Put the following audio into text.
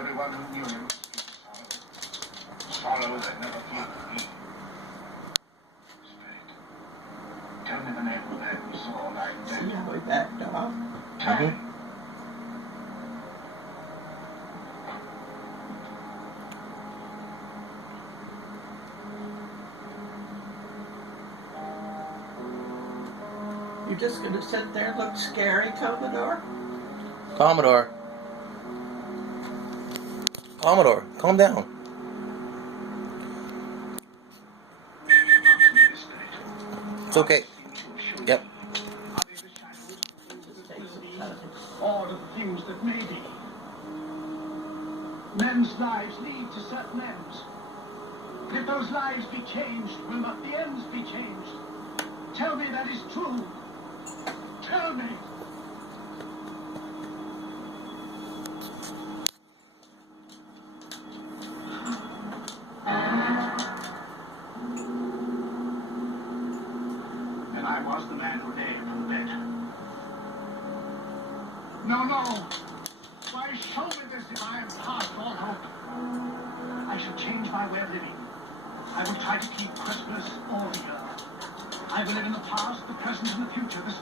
Everyone who knew him sorrow that never flew. Spirit, tell me the name of that you saw lying dead. See how we backed off? Tell me. You're just going to sit there and look scary, Commodore? Commodore. Commodore, calm down. It's okay. Yep. All of the things that may be. Men's lives lead to certain ends. If those lives be changed, will not the ends be changed? Tell me that is true. Tell me. And I was the man who lay from the dead. No, no. Why show me this if I am past all hope? I shall change my way of living. I will try to keep Christmas all year. I will live in the past, the present, and the future. This